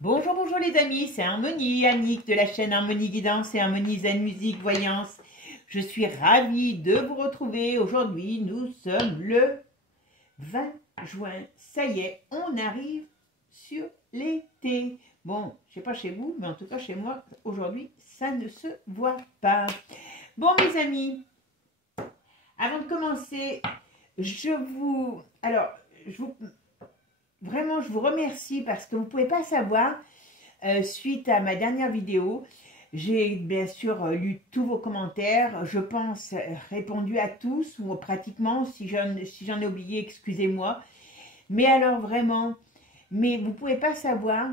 Bonjour, bonjour les amis, c'est Harmonie, Annick de la chaîne Harmonie Guidance et Harmonie Zen Musique Voyance. Je suis ravie de vous retrouver. Aujourd'hui, nous sommes le 20 juin. Ça y est, on arrive sur l'été. Bon, je sais pas chez vous, mais en tout cas chez moi, aujourd'hui, ça ne se voit pas. Bon mes amis, avant de commencer, vraiment, je vous remercie parce que vous ne pouvez pas savoir, suite à ma dernière vidéo, j'ai bien sûr lu tous vos commentaires, je pense répondu à tous, ou pratiquement, si j'en ai oublié, excusez-moi. Mais alors vraiment, mais vous ne pouvez pas savoir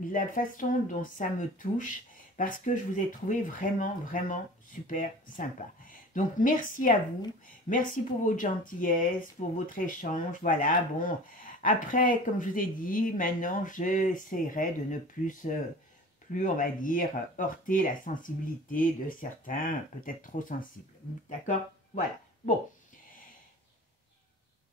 la façon dont ça me touche, parce que je vous ai trouvé vraiment, vraiment super sympa. Donc merci à vous, merci pour votre gentillesse, pour votre échange, voilà, bon. Après, comme je vous ai dit, maintenant j'essaierai de ne plus, on va dire, heurter la sensibilité de certains, peut-être trop sensibles. D'accord? Voilà. Bon.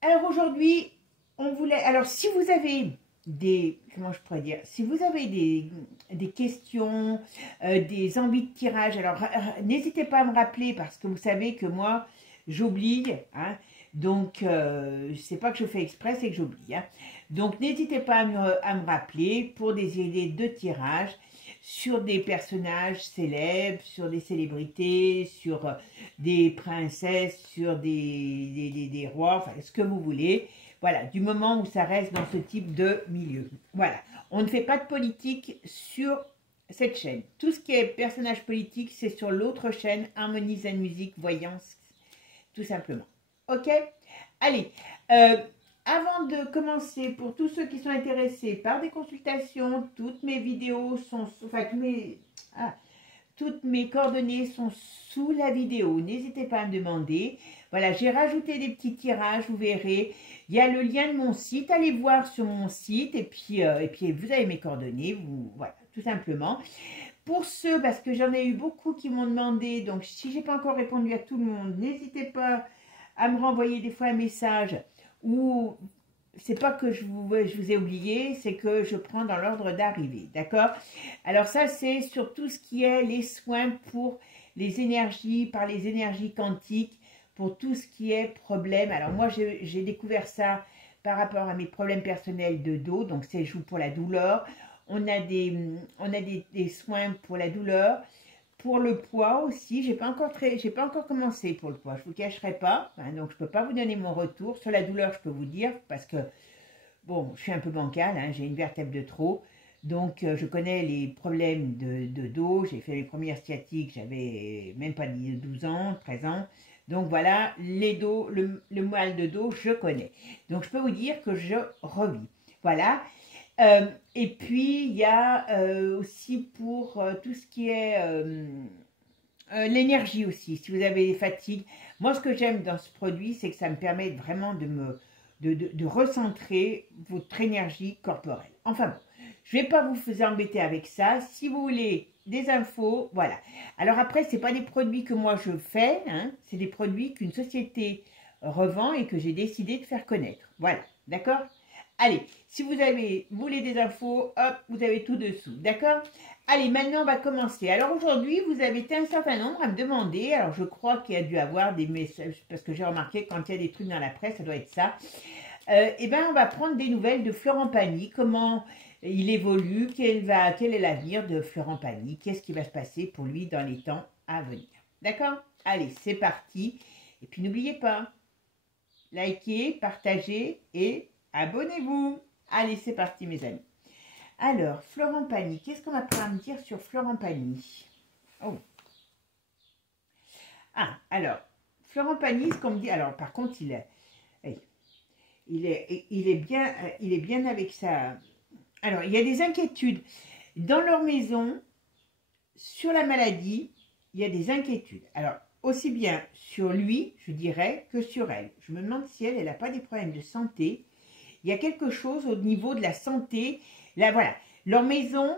Alors aujourd'hui, on voulait. Alors si vous avez des. Comment je pourrais dire? Si vous avez des questions, des envies de tirage, alors n'hésitez pas à me rappeler parce que vous savez que moi, j'oublie. Hein, donc, c'est pas que je fais exprès, c'est que j'oublie. Hein. Donc, n'hésitez pas à me rappeler pour des idées de tirage sur des personnages célèbres, sur des célébrités, sur des princesses, sur des rois, enfin, ce que vous voulez. Voilà, du moment où ça reste dans ce type de milieu. Voilà, on ne fait pas de politique sur cette chaîne. Tout ce qui est personnage politique, c'est sur l'autre chaîne, Harmonie Zen Musique Voyance, tout simplement. Ok? Allez, avant de commencer, pour tous ceux qui sont intéressés par des consultations, toutes mes vidéos sont, enfin toutes mes coordonnées sont sous la vidéo. N'hésitez pas à me demander. Voilà, j'ai rajouté des petits tirages, vous verrez. Il y a le lien de mon site, allez voir sur mon site et puis vous avez mes coordonnées, voilà, tout simplement. Pour ceux, parce que j'en ai eu beaucoup qui m'ont demandé, donc si j'ai pas encore répondu à tout le monde, n'hésitez pas à me renvoyer des fois un message ou c'est pas que je vous ai oublié, c'est que je prends dans l'ordre d'arrivée, d'accord? Alors ça, c'est sur tout ce qui est les soins pour les énergies, par les énergies quantiques, pour tout ce qui est problème. Alors moi, j'ai découvert ça par rapport à mes problèmes personnels de dos, donc c'est joue pour la douleur. On a des soins pour la douleur. Pour le poids aussi, j'ai pas encore commencé pour le poids, je vous cacherai pas, hein, donc je peux pas vous donner mon retour. Sur la douleur, je peux vous dire, parce que, bon, je suis un peu bancale, hein, j'ai une vertèbre de trop, donc je connais les problèmes de dos, j'ai fait mes premières sciatiques, j'avais même pas 12 ans, 13 ans, donc voilà, les dos, le mal de dos, je connais. Donc je peux vous dire que je revis, voilà. Et puis, il y a aussi pour tout ce qui est l'énergie aussi, si vous avez des fatigues. Moi, ce que j'aime dans ce produit, c'est que ça me permet vraiment de recentrer votre énergie corporelle. Enfin bon, je ne vais pas vous embêter avec ça. Si vous voulez des infos, voilà. Alors après, ce n'est pas des produits que moi je fais, hein, c'est des produits qu'une société revend et que j'ai décidé de faire connaître. Voilà, d'accord ? Allez, si vous voulez des infos, hop, vous avez tout dessous, d'accord? Allez, maintenant on va commencer. Alors aujourd'hui, vous avez été un certain nombre à me demander, alors je crois qu'il y a dû avoir des messages, parce que j'ai remarqué quand il y a des trucs dans la presse, ça doit être ça. Eh bien, on va prendre des nouvelles de Florent Pagny, comment il évolue, quel est l'avenir de Florent Pagny, qu'est-ce qui va se passer pour lui dans les temps à venir. D'accord? Allez, c'est parti. Et puis n'oubliez pas, likez, partagez et abonnez-vous. Allez, c'est parti mes amis. Alors, Florent Pagny, qu'est-ce qu'on va pouvoir me dire sur Florent Pagny? Oh. Ah, alors, Florent Pagny, ce qu'on me dit, alors par contre, il est bien avec ça. Alors, il y a des inquiétudes. Dans leur maison, sur la maladie, il y a des inquiétudes. Alors, aussi bien sur lui, je dirais, que sur elle. Je me demande si elle n'a pas des problèmes de santé. Il y a quelque chose au niveau de la santé. Là, voilà. Leur maison,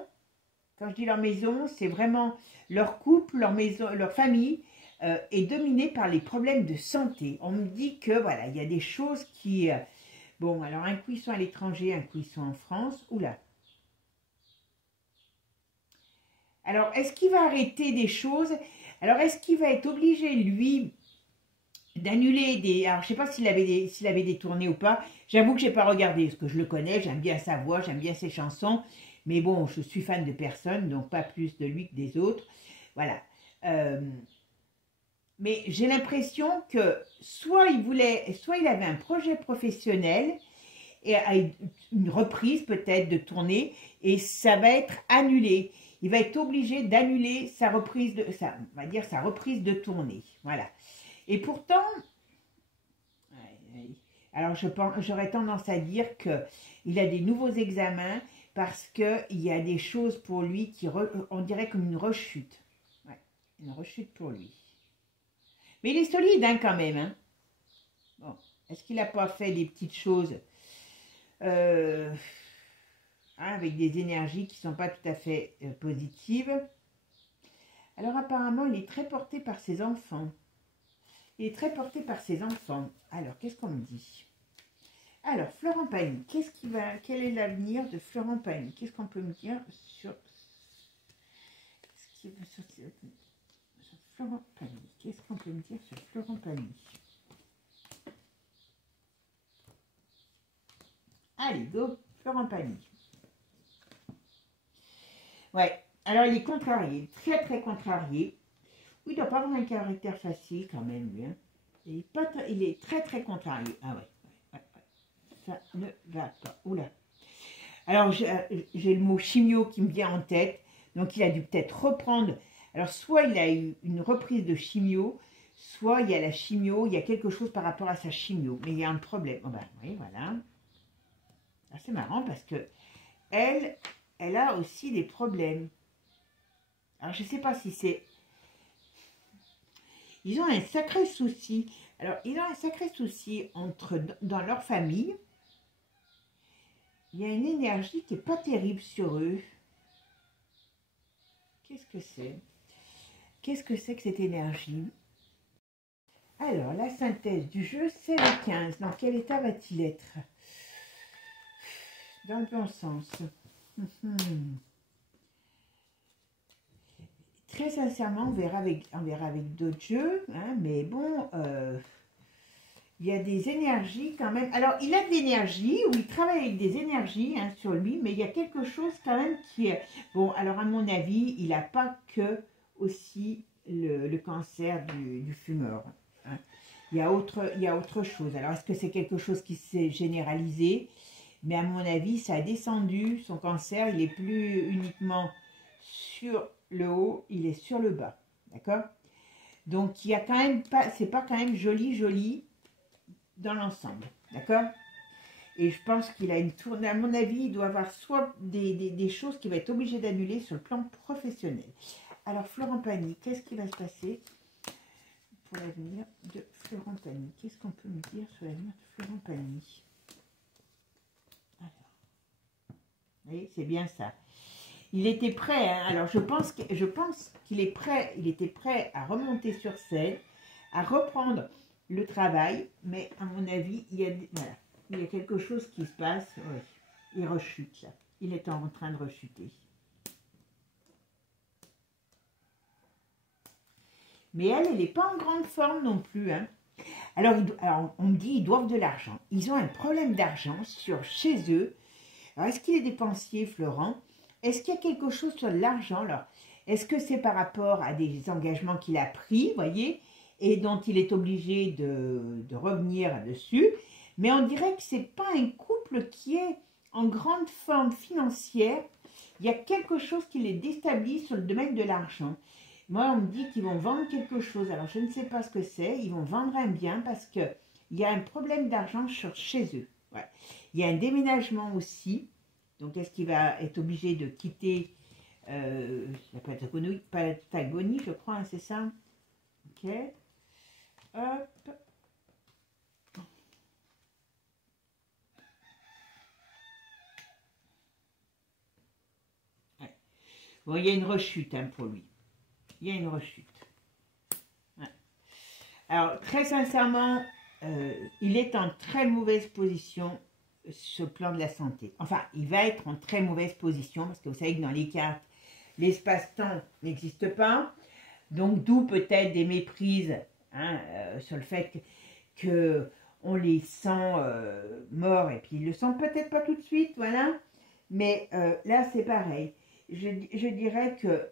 quand je dis leur maison, c'est vraiment leur couple, leur maison, leur famille est dominée par les problèmes de santé. On me dit que, voilà, il y a des choses qui... bon, alors un coup ils sont à l'étranger, un coup ils sont en France. Oula. Alors, est-ce qu'il va arrêter des choses? Alors, est-ce qu'il va être obligé, lui, d'annuler des... Alors, je ne sais pas s'il avait des tournées ou pas. J'avoue que je n'ai pas regardé, parce que je le connais, j'aime bien sa voix, j'aime bien ses chansons. Mais bon, je suis fan de personne, donc pas plus de lui que des autres. Voilà. Mais j'ai l'impression que soit il avait un projet professionnel, et une reprise peut-être de tournée, et ça va être annulé. Il va être obligé d'annuler sa reprise de tournée. Voilà. Et pourtant, alors j'aurais tendance à dire qu'il a des nouveaux examens parce qu'il y a des choses pour lui on dirait comme une rechute. Ouais, une rechute pour lui. Mais il est solide hein, quand même. Hein. Bon, est-ce qu'il n'a pas fait des petites choses avec des énergies qui ne sont pas tout à fait positives? Alors apparemment, il est très porté par ses enfants. Il est très porté par ses enfants. Alors, qu'est-ce qu'on me dit? Alors, Florent Pagny, quel est l'avenir de Florent Pagny? Qu'est-ce qu'on peut me dire sur Florent Pagny? Qu'est-ce qu'on peut me dire sur Florent Pagny? Allez, go, Florent Pagny. Ouais, alors il est contrarié, très très contrarié. Oui, il doit pas avoir un caractère facile quand même, lui. Hein. Il est très très contrarié. Ah ouais. Ça ne va pas. Oula. Alors, j'ai le mot chimio qui me vient en tête. Donc, il a dû peut-être reprendre. Alors, soit il a eu une reprise de chimio, soit il y a la chimio, il y a quelque chose par rapport à sa chimio. Mais il y a un problème. Oh ben, oui, voilà. C'est marrant parce que elle a aussi des problèmes. Alors, je ne sais pas si c'est... Ils ont un sacré souci. Alors, ils ont un sacré souci dans leur famille. Il y a une énergie qui n'est pas terrible sur eux. Qu'est-ce que c'est? Qu'est-ce que c'est que cette énergie? Alors, la synthèse du jeu, c'est le 15. Dans quel état va-t-il être? Dans le bon sens. Très sincèrement, on verra avec d'autres jeux. Hein, mais bon, il y a des énergies quand même. Alors, il a de l'énergie, ou il travaille avec des énergies hein, sur lui, mais il y a quelque chose quand même qui est... Bon, alors à mon avis, il n'a pas que aussi le cancer du fumeur. Hein. Il y a autre chose. Alors, est-ce que c'est quelque chose qui s'est généralisé? Mais à mon avis, ça a descendu. Son cancer, il n'est plus uniquement sur le haut, il est sur le bas. D'accord? Donc, il y a quand même pas... C'est pas quand même joli dans l'ensemble, d'accord? Et je pense qu'il a une tournée, à mon avis, il doit avoir soit des choses qu'il va être obligé d'annuler sur le plan professionnel. Alors, Florent Pagny, qu'est-ce qui va se passer pour l'avenir de Florent Pagny? Qu'est-ce qu'on peut me dire sur l'avenir de Florent Pagny? Alors, vous voyez, c'est bien ça. Il était prêt, hein, alors je pense qu'il est prêt, il était prêt à remonter sur scène, à reprendre le travail, mais à mon avis, il y a quelque chose qui se passe. Ouais, il rechute là. Il est en train de rechuter. Mais elle n'est pas en grande forme non plus. Hein. Alors, on me dit, ils doivent de l'argent. Ils ont un problème d'argent chez eux. Alors, est-ce qu'il est dépensier, Florent? Est-ce qu'il y a quelque chose sur l'argent? Alors, est-ce que c'est par rapport à des engagements qu'il a pris, voyez, et dont il est obligé de revenir dessus, mais on dirait que ce n'est pas un couple qui est en grande forme financière. Il y a quelque chose qui les déstabilise sur le domaine de l'argent. Moi, on me dit qu'ils vont vendre quelque chose. Alors, je ne sais pas ce que c'est. Ils vont vendre un bien parce qu'il y a un problème d'argent chez eux. Ouais. Il y a un déménagement aussi. Donc, est-ce qu'il va être obligé de quitter la Patagonie, je crois, hein, c'est ça? Ok. Hop. Ouais. Bon, il y a une rechute hein, pour lui. Il y a une rechute. Ouais. Alors, très sincèrement, il est en très mauvaise position sur le plan de la santé. Enfin, il va être en très mauvaise position parce que vous savez que dans les cartes, l'espace-temps n'existe pas. Donc, d'où peut-être des méprises hein, sur le fait que on les sent morts, et puis ils le sentent peut-être pas tout de suite, voilà. Mais là, c'est pareil. Je dirais que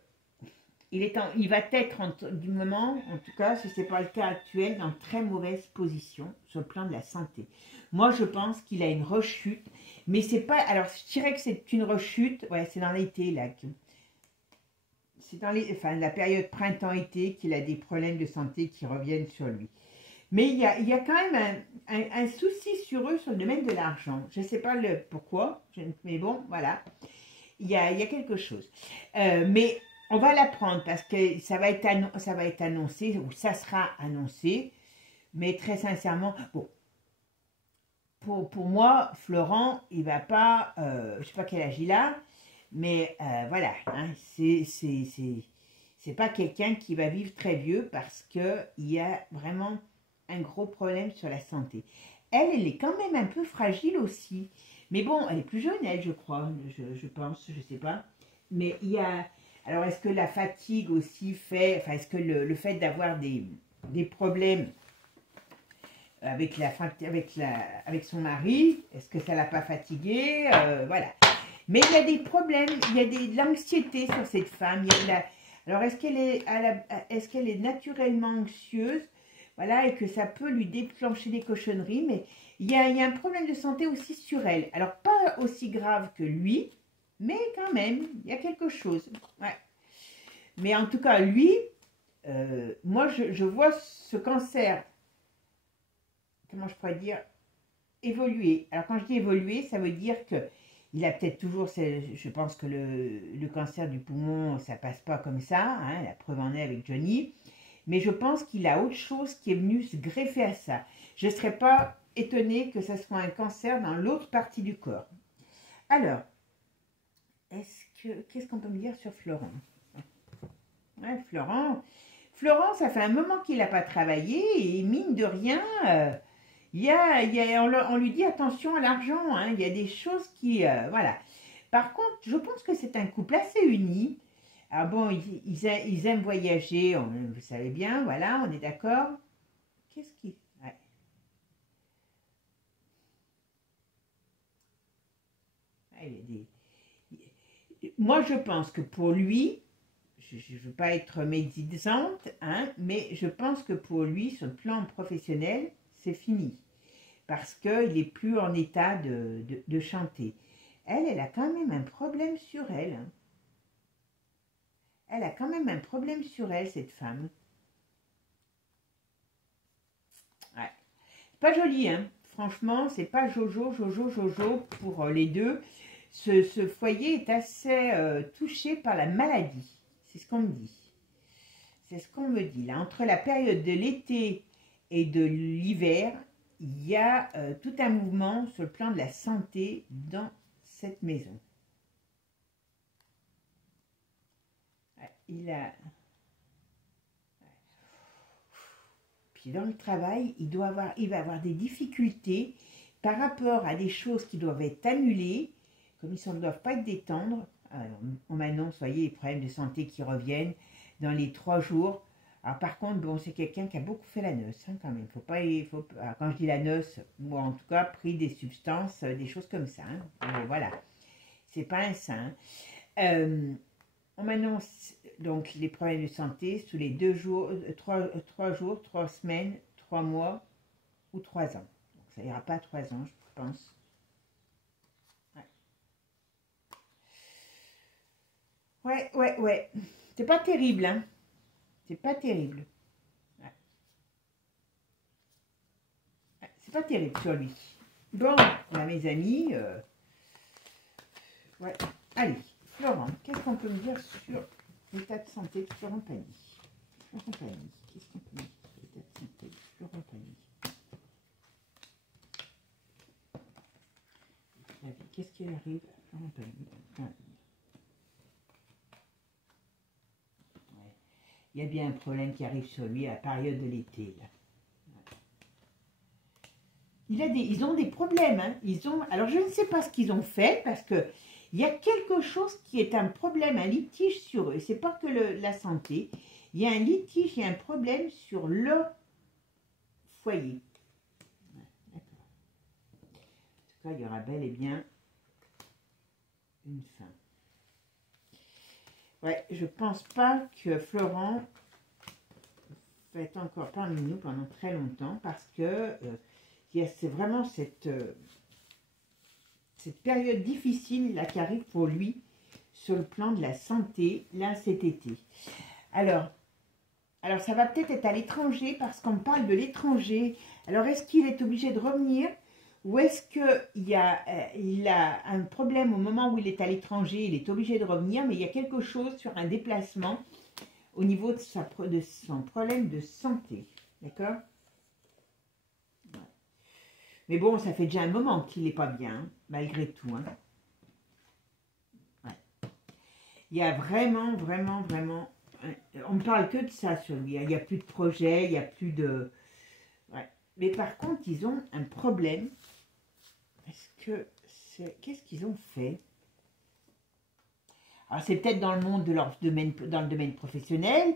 il va être, du moment, en tout cas, si ce n'est pas le cas actuel, dans une très mauvaise position sur le plan de la santé. Moi, je pense qu'il a une rechute, mais c'est pas... Alors, je dirais que c'est une rechute, ouais, c'est dans l'été, là. C'est dans la période printemps-été qu'il a des problèmes de santé qui reviennent sur lui. Mais il y a quand même un souci sur eux sur le domaine de l'argent. Je ne sais pas le pourquoi, mais bon, voilà. Il y a quelque chose. Mais on va l'apprendre parce que ça va être annoncé, ou ça sera annoncé. Mais très sincèrement, bon, pour moi, Florent, il va pas, je ne sais pas quel âge il a, mais voilà, hein, c'est pas quelqu'un qui va vivre très vieux parce qu'il y a vraiment un gros problème sur la santé. Elle est quand même un peu fragile aussi. Mais bon, elle est plus jeune, elle, je crois, je pense, je sais pas. Mais il y a... Alors, est-ce que la fatigue aussi fait... Enfin, est-ce que le fait d'avoir des problèmes avec son mari, est-ce que ça l'a pas fatiguée voilà. Mais il y a des problèmes, il y a de l'anxiété sur cette femme. Alors, est-ce qu'elle est naturellement anxieuse? Voilà, et que ça peut lui déclencher des cochonneries, mais il y a un problème de santé aussi sur elle. Alors, pas aussi grave que lui, mais quand même, il y a quelque chose. Ouais. Mais en tout cas, lui, moi, je vois ce cancer, comment je pourrais dire, évoluer. Alors, quand je dis évoluer, ça veut dire que il a peut-être toujours, je pense que le cancer du poumon, ça passe pas comme ça, hein, la preuve en est avec Johnny. Mais je pense qu'il a autre chose qui est venu se greffer à ça. Je ne serais pas étonnée que ce soit un cancer dans l'autre partie du corps. Alors, qu'est-ce qu'on peut me dire sur Florent? Ouais, Florent, ça fait un moment qu'il n'a pas travaillé et mine de rien, on lui dit attention à l'argent. Hein, il y a des choses qui... voilà. Par contre, je pense que c'est un couple assez uni. Alors bon, ils aiment voyager, vous savez bien, voilà, on est d'accord. Qu'est-ce qui... Ouais. Moi, je pense que pour lui, je ne veux pas être médisante, hein, mais je pense que pour lui, sur le plan professionnel, c'est fini. Parce qu'il n'est plus en état de chanter. Elle a quand même un problème sur elle. Hein. Elle a quand même un problème sur elle, cette femme. Ouais. Pas joli, hein. Franchement, c'est pas Jojo pour les deux. Ce foyer est assez touché par la maladie. C'est ce qu'on me dit. C'est ce qu'on me dit. Là, entre la période de l'été et de l'hiver, il y a tout un mouvement sur le plan de la santé dans cette maison. Il a... Puis dans le travail, il va avoir des difficultés par rapport à des choses qui doivent être annulées, comme ils ne doivent pas être détendre. Alors, on m'annonce, vous voyez, les problèmes de santé qui reviennent dans les 3 jours. Alors par contre, bon, c'est quelqu'un qui a beaucoup fait la noce, hein, quand même. Alors, quand je dis la noce, ou en tout cas, pris des substances, des choses comme ça. Hein. Voilà, c'est pas un saint. On m'annonce donc les problèmes de santé sous les 2 jours, 3 jours, 3 semaines, 3 mois ou 3 ans. Donc ça ira pas à 3 ans, je pense. Ouais. C'est pas terrible, hein. C'est pas terrible. Ouais. Ouais, c'est pas terrible sur lui. Bon, là, mes amis, ouais. Allez, Florent, qu'est-ce qu'on peut me dire sur l'état de santé de Florent Pagny? Florent Pagny, qu'est-ce qu'on peut me dire sur l'état de santé de Florent Pagny? Qu'est-ce qui arrive à Florent Pagny? Il y a bien un problème qui arrive sur lui à la période de l'été. Ils ont des problèmes. Hein. Alors, je ne sais pas ce qu'ils ont fait parce que Il y a quelque chose qui est un problème, un litige sur eux. C'est pas que la santé. Il y a un litige, il y a un problème sur leur foyer. En tout cas, il y aura bel et bien une fin. Ouais, je pense pas que Florent va être encore parmi nous pendant très longtemps parce que c'est vraiment cette période difficile là qui arrive pour lui sur le plan de la santé là cet été. Alors ça va peut-être être à l'étranger parce qu'on parle de l'étranger. Alors est-ce qu'il est obligé de revenir ou est-ce qu'il a un problème au moment où il est à l'étranger, il est obligé de revenir, mais il y a quelque chose sur un déplacement au niveau de son problème de santé. D'accord? Ouais. Mais bon, ça fait déjà un moment qu'il n'est pas bien, hein, malgré tout. Hein. Ouais. Il y a vraiment, vraiment, vraiment... On ne parle que de ça sur lui. Hein. Il n'y a plus de projet, il n'y a plus de... Ouais. Mais par contre, ils ont un problème. Qu'est-ce qu'ils ont fait? Alors, c'est peut-être dans le monde de leur domaine, dans le domaine professionnel,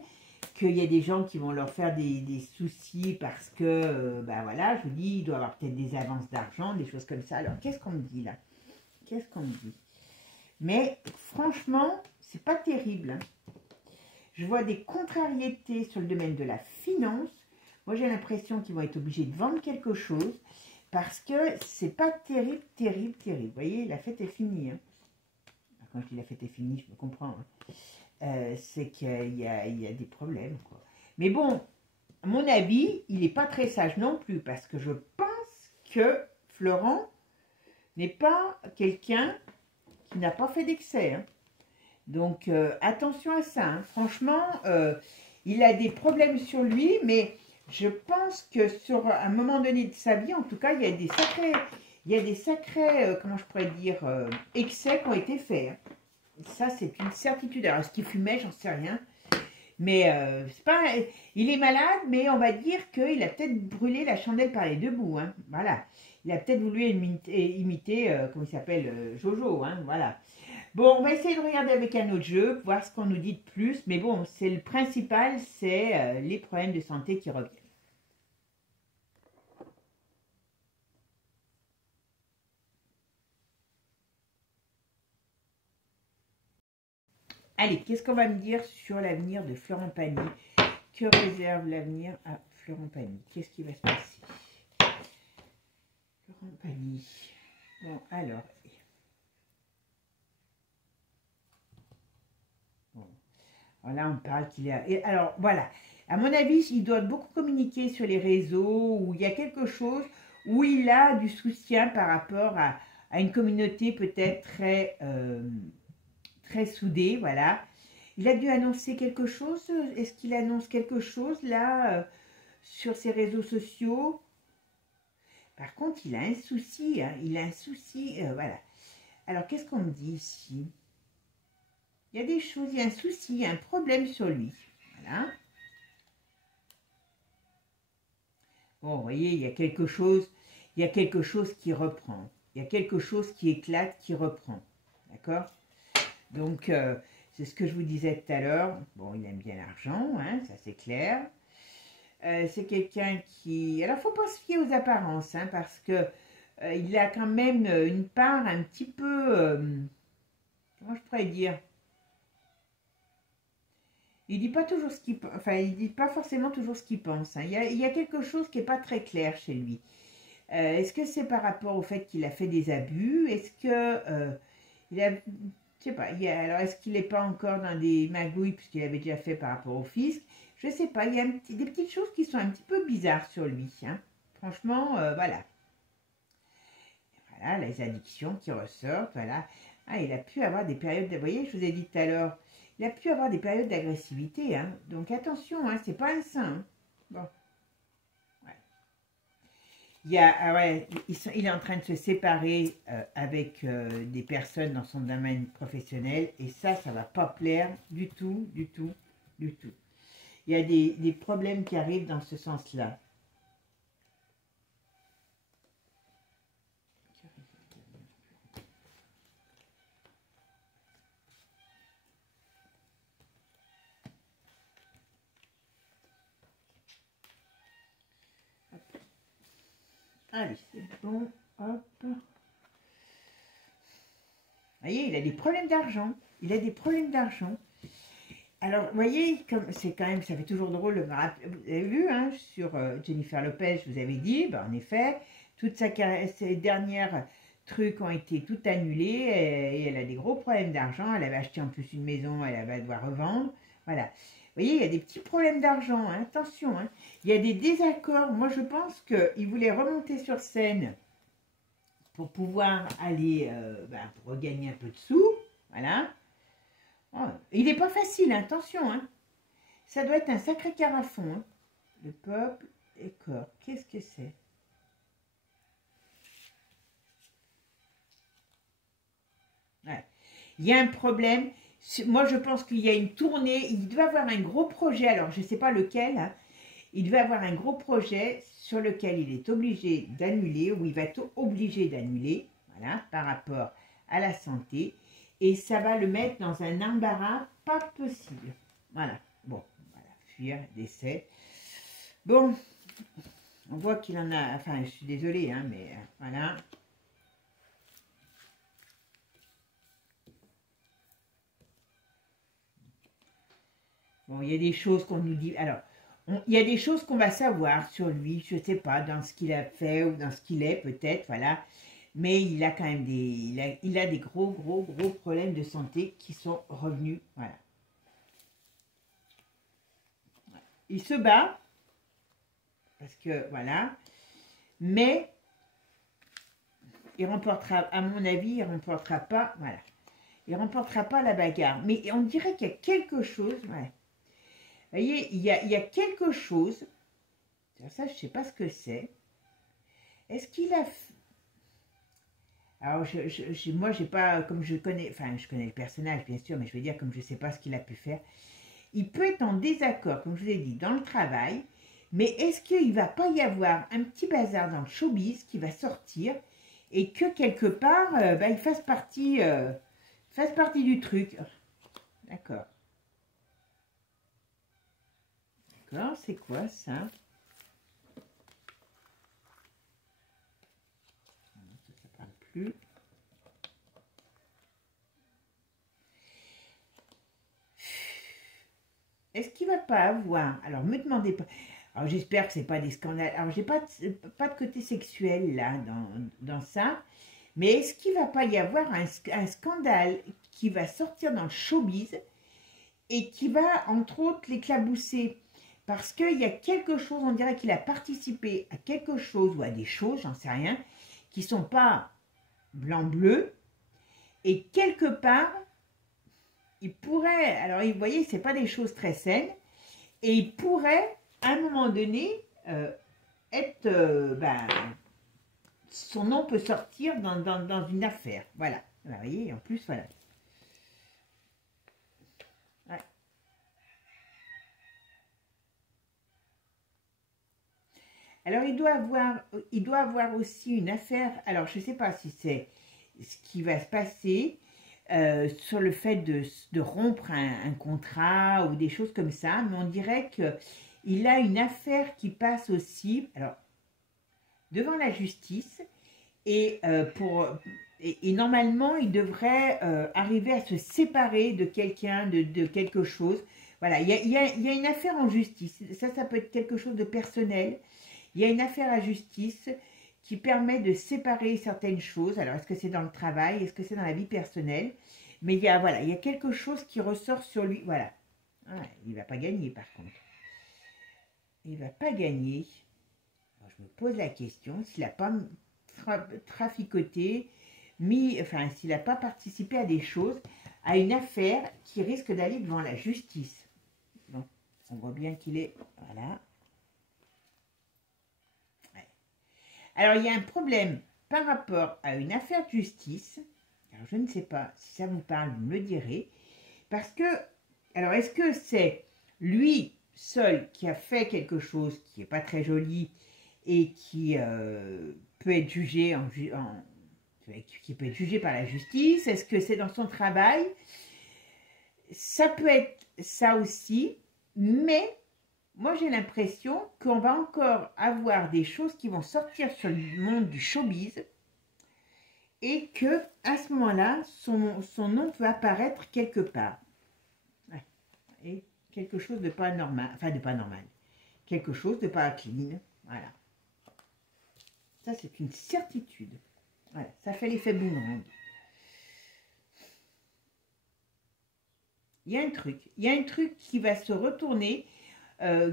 qu'il y a des gens qui vont leur faire des soucis parce que, ben voilà, je vous dis, il doit avoir peut-être des avances d'argent, des choses comme ça. Alors, qu'est-ce qu'on me dit là? Qu'est-ce qu'on me dit? Mais franchement, c'est pas terrible. Hein. Je vois des contrariétés sur le domaine de la finance. Moi, j'ai l'impression qu'ils vont être obligés de vendre quelque chose parce que c'est pas terrible, terrible, terrible. Vous voyez, la fête est finie. Hein. Quand je dis la fête est finie, je me comprends. Hein. C'est qu'il y a des problèmes. Quoi. Mais bon, à mon avis, il n'est pas très sage non plus parce que je pense que Florent n'est pas quelqu'un qui n'a pas fait d'excès. Hein. Donc, attention à ça. Hein. Franchement, il a des problèmes sur lui, mais je pense que sur un moment donné de sa vie, en tout cas, il y a des sacrés, comment je pourrais dire, excès qui ont été faits. Hein. Ça, c'est une certitude. Alors, est-ce qu'il fumait? J'en sais rien. Mais c'est pas, il est malade, mais on va dire qu'il a peut-être brûlé la chandelle par les deux bouts. Hein. Voilà. Il a peut-être voulu imiter comment il s'appelle, Jojo. Hein. Voilà. Bon, on va essayer de regarder avec un autre jeu, voir ce qu'on nous dit de plus. Mais bon, c'est le principal, c'est les problèmes de santé qui reviennent. Allez, qu'est-ce qu'on va me dire sur l'avenir de Florent Pagny? Que réserve l'avenir à Florent Pagny? Qu'est-ce qui va se passer? Florent Pagny. Bon, alors... Bon. Alors là, on parle qu'il a... Et alors, voilà. À mon avis, il doit beaucoup communiquer sur les réseaux où il y a quelque chose où il a du soutien par rapport à une communauté peut-être très soudée, voilà. Il a dû annoncer quelque chose. Est-ce qu'il annonce quelque chose là sur ses réseaux sociaux? Par contre, il a un souci. Hein, il a un souci. Voilà. Alors, qu'est-ce qu'on me dit ici? Il y a des choses, il y a un souci, il y a un problème sur lui. Voilà. Bon, vous voyez, il y a quelque chose qui reprend. Il y a quelque chose qui éclate, qui reprend. D'accord? Donc, c'est ce que je vous disais tout à l'heure. Bon, il aime bien l'argent, hein, ça c'est clair. C'est quelqu'un qui... Alors, il ne faut pas se fier aux apparences, hein, parce que il a quand même une part un petit peu... comment je pourrais dire? Il dit pas toujours ce qu'il... Enfin, il dit pas forcément toujours ce qu'il pense. Hein. Il y a quelque chose qui n'est pas très clair chez lui. Est-ce que c'est par rapport au fait qu'il a fait des abus? Est-ce que... il a... Je sais pas, alors est-ce qu'il n'est pas encore dans des magouilles puisqu'il avait déjà fait par rapport au fisc? Je sais pas, il y a des petites choses qui sont un petit peu bizarres sur lui. Hein. Franchement, voilà. Voilà, les addictions qui ressortent, voilà. Ah, il a pu avoir des périodes, vous voyez, je vous ai dit tout à l'heure, il a pu avoir des périodes d'agressivité. Hein. Donc attention, hein, c'est pas un saint. Hein. Bon. Il est en train de se séparer avec des personnes dans son domaine professionnel et ça ne va pas plaire du tout, du tout, du tout. Il y a des problèmes qui arrivent dans ce sens-là. Allez, c'est bon. Hop. Vous voyez, il a des problèmes d'argent. Il a des problèmes d'argent. Alors, vous voyez, comme c'est quand même, ça fait toujours drôle de me rappeler. Vous avez vu, hein, sur Jennifer Lopez, je vous avais dit, ben, en effet, toutes ses dernières trucs ont été tout annulés et elle a des gros problèmes d'argent. Elle avait acheté en plus une maison, elle va devoir revendre. Voilà. Vous voyez, il y a des petits problèmes d'argent, hein, attention. Hein. Il y a des désaccords. Moi, je pense qu'il voulait remonter sur scène pour pouvoir aller, pour regagner un peu de sous. Voilà. Oh, il n'est pas facile, hein, attention. Hein. Ça doit être un sacré carafon. Hein. Le peuple et corps. Qu'est-ce que c'est? Ouais. Il y a un problème. Moi, je pense qu'il y a une tournée. Il doit avoir un gros projet. Alors, je ne sais pas lequel. Hein. Il doit avoir un gros projet sur lequel il est obligé d'annuler, ou il va être obligé d'annuler, voilà, par rapport à la santé. Et ça va le mettre dans un embarras pas possible. Voilà. Bon, voilà. Fuir, décès. Bon, on voit qu'il en a... Enfin, je suis désolée, hein, mais voilà. Bon, il y a des choses qu'on nous dit... Alors, il y a des choses qu'on va savoir sur lui, je ne sais pas, dans ce qu'il a fait ou dans ce qu'il est, peut-être, voilà. Mais il a quand même il a des gros problèmes de santé qui sont revenus, voilà. Il se bat, parce que, voilà, mais il remportera, à mon avis, il remportera pas, voilà. Il remportera pas la bagarre. Mais on dirait qu'il y a quelque chose, ouais. Vous voyez, il y a quelque chose, ça, je ne sais pas ce que c'est. Est-ce qu'il a... Alors, moi, j'ai pas, comme je connais, enfin, je connais le personnage, bien sûr, mais je veux dire, comme je ne sais pas ce qu'il a pu faire, il peut être en désaccord, comme je vous ai dit, dans le travail, mais est-ce qu'il ne va pas y avoir un petit bazar dans le showbiz qui va sortir et que quelque part, il fasse partie du truc? D'accord. D'accord, c'est quoi ça? Ça parle plus. Est-ce qu'il va pas avoir... Alors, me demandez pas... Alors, j'espère que c'est pas des scandales. Alors, j'ai pas de côté sexuel, là, dans ça. Mais est-ce qu'il va pas y avoir un scandale qui va sortir dans le showbiz et qui va, entre autres, l'éclabousser? Parce qu'il y a quelque chose, on dirait qu'il a participé à quelque chose, ou à des choses, j'en sais rien, qui ne sont pas blanc-bleu. Et quelque part... il pourrait, alors vous voyez, c'est pas des choses très saines, et il pourrait, à un moment donné, être, son nom peut sortir dans une affaire, voilà. Vous voyez, en plus, voilà. Ouais. Alors, il doit avoir aussi une affaire, alors je ne sais pas si c'est ce qui va se passer, sur le fait de rompre un contrat ou des choses comme ça, mais on dirait qu'il a une affaire qui passe aussi, alors, devant la justice, et, normalement, il devrait arriver à se séparer de quelqu'un, de quelque chose. Voilà, il y a une affaire en justice, ça peut être quelque chose de personnel. Il y a une affaire à justice qui permet de séparer certaines choses. Alors, est-ce que c'est dans le travail? Est-ce que c'est dans la vie personnelle? Mais il y a quelque chose qui ressort sur lui. Voilà. Ah, il ne va pas gagner, par contre. Il ne va pas gagner. Alors, je me pose la question, s'il n'a pas traficoté, s'il n'a pas participé à des choses, à une affaire qui risque d'aller devant la justice. Bon, on voit bien qu'il est... Voilà. Alors, il y a un problème par rapport à une affaire de justice. Alors, je ne sais pas si ça vous parle, vous me le direz. Parce que, alors, est-ce que c'est lui seul qui a fait quelque chose qui n'est pas très joli et qui peut être jugé qui peut être jugé par la justice? Est-ce que c'est dans son travail? Ça peut être ça aussi, mais moi j'ai l'impression qu'on va encore avoir des choses qui vont sortir sur le monde du showbiz et que à ce moment-là, son nom peut apparaître quelque part. Ouais. Et quelque chose de pas normal, enfin de pas normal, quelque chose de pas clean, voilà. Ça c'est une certitude. Voilà, ça fait l'effet boomerang. Il y a un truc qui va se retourner,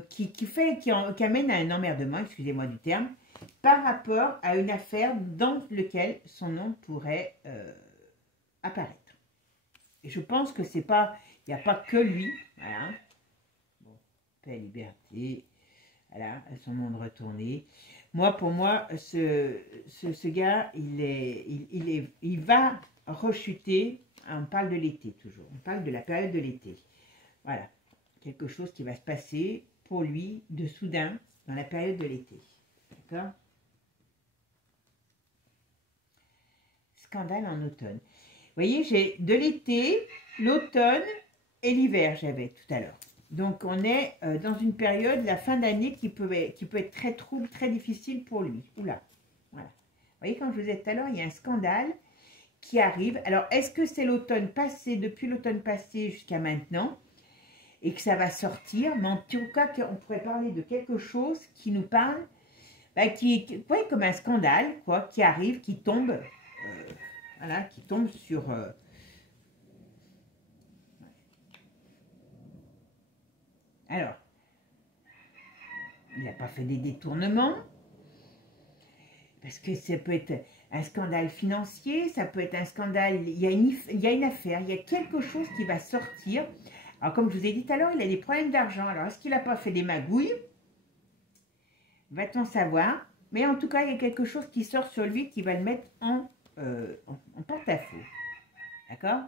qui amène à un emmerdement, excusez-moi du terme, par rapport à une affaire dans laquelle son nom pourrait apparaître. Et je pense que c'est pas, il n'y a pas que lui, voilà. Bon, paix et liberté, voilà, son nom de retourné. Moi, pour moi, ce gars, il va rechuter. On parle de l'été toujours, on parle de la période de l'été. Voilà, quelque chose qui va se passer pour lui de soudain dans la période de l'été. D'accord? Scandale en automne. Vous voyez, j'ai de l'été, l'automne et l'hiver, j'avais tout à l'heure. Donc, on est dans une période, la fin d'année, qui peut être très trouble, très difficile pour lui. Oula, voilà. Vous voyez, comme je vous disais tout à l'heure, il y a un scandale qui arrive. Alors, est-ce que c'est l'automne passé, depuis l'automne passé jusqu'à maintenant, et que ça va sortir? Mais en tout cas, on pourrait parler de quelque chose qui nous parle, ouais, comme un scandale, quoi, qui arrive, qui tombe, voilà, qui tombe sur... Alors, il n'a pas fait des détournements, parce que ça peut être un scandale financier, ça peut être un scandale, il y a une affaire, il y a quelque chose qui va sortir. Alors, comme je vous ai dit tout à l'heure, il a des problèmes d'argent. Alors, est-ce qu'il n'a pas fait des magouilles? Va-t-on savoir? Mais en tout cas, il y a quelque chose qui sort sur lui qui va le mettre en porte-à-faux. D'accord?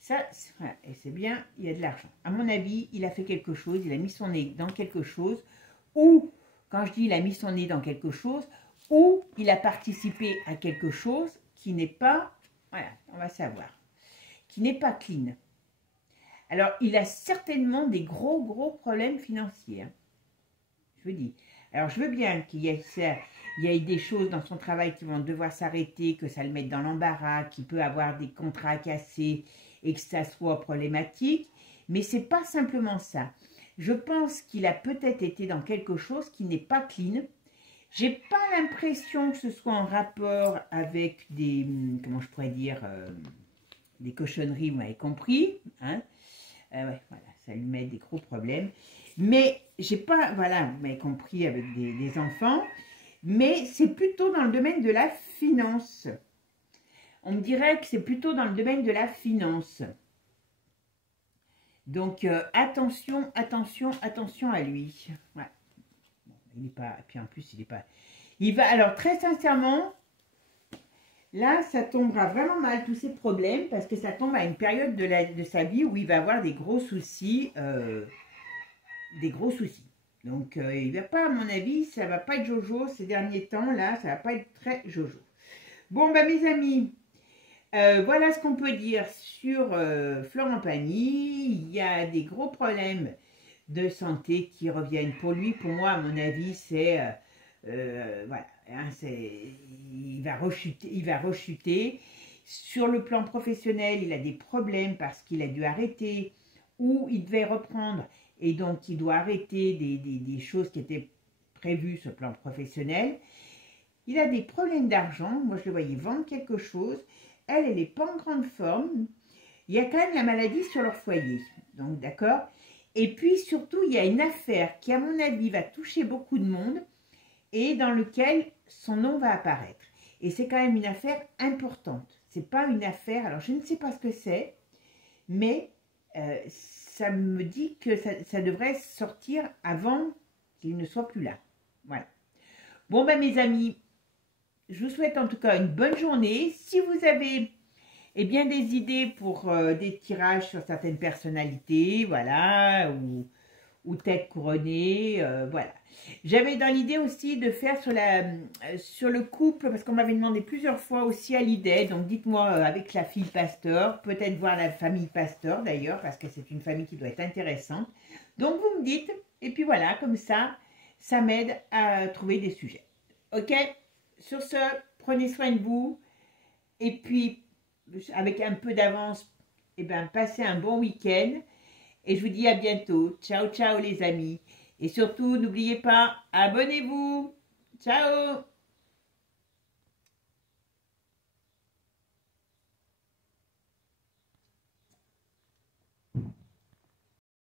Ça, voilà, et c'est bien, il y a de l'argent. À mon avis, il a fait quelque chose, il a mis son nez dans quelque chose, ou, quand je dis il a mis son nez dans quelque chose, ou il a participé à quelque chose qui n'est pas, voilà, on va savoir, qui n'est pas clean. Alors, il a certainement des gros problèmes financiers. Hein. Je vous dis. Alors, je veux bien qu'il y ait des choses dans son travail qui vont devoir s'arrêter, que ça le mette dans l'embarras, qu'il peut avoir des contrats cassés et que ça soit problématique. Mais c'est pas simplement ça. Je pense qu'il a peut-être été dans quelque chose qui n'est pas clean. J'ai pas l'impression que ce soit en rapport avec des, comment je pourrais dire, des cochonneries, vous m'avez compris, hein. Ouais, voilà, ça lui met des gros problèmes. Mais j'ai pas, voilà, vous m'avez compris, avec des enfants, mais c'est plutôt dans le domaine de la finance. On me dirait que c'est plutôt dans le domaine de la finance. Donc, attention à lui. Ouais. Bon, il n'est pas, puis en plus, il n'est pas... Il va, alors, très sincèrement, là, ça tombera vraiment mal, tous ces problèmes, parce que ça tombe à une période de sa vie où il va avoir des gros soucis. Donc, il va pas, à mon avis, ça va pas être jojo ces derniers temps, là, ça va pas être très jojo. Bon, bah, mes amis, voilà ce qu'on peut dire sur Florent Pagny. Il y a des gros problèmes de santé qui reviennent pour lui. Pour moi, à mon avis, c'est... voilà, hein, il va rechuter. Sur le plan professionnel, il a des problèmes parce qu'il a dû arrêter ou il devait reprendre et donc il doit arrêter des choses qui étaient prévues sur le plan professionnel. Il a des problèmes d'argent. Moi, je le voyais vendre quelque chose. Elle n'est pas en grande forme. Il y a quand même la maladie sur leur foyer. Donc, d'accord. Et puis, surtout, il y a une affaire qui, à mon avis, va toucher beaucoup de monde et dans lequel son nom va apparaître. Et c'est quand même une affaire importante. C'est pas une affaire, alors je ne sais pas ce que c'est, mais ça me dit que ça devrait sortir avant qu'il ne soit plus là. Voilà. Bon, ben mes amis, je vous souhaite en tout cas une bonne journée. Si vous avez bien des idées pour des tirages sur certaines personnalités, voilà, ou ou tête couronnée, voilà. J'avais dans l'idée aussi de faire sur le couple, parce qu'on m'avait demandé plusieurs fois aussi à l'idée, donc dites-moi avec la fille Pasteur, peut-être voir la famille Pasteur d'ailleurs, parce que c'est une famille qui doit être intéressante. Donc vous me dites, et puis voilà, comme ça m'aide à trouver des sujets. Ok? Sur ce, prenez soin de vous, et puis avec un peu d'avance, eh ben, passez un bon week-end, et je vous dis à bientôt. Ciao, ciao les amis. Et surtout, n'oubliez pas, abonnez-vous. Ciao!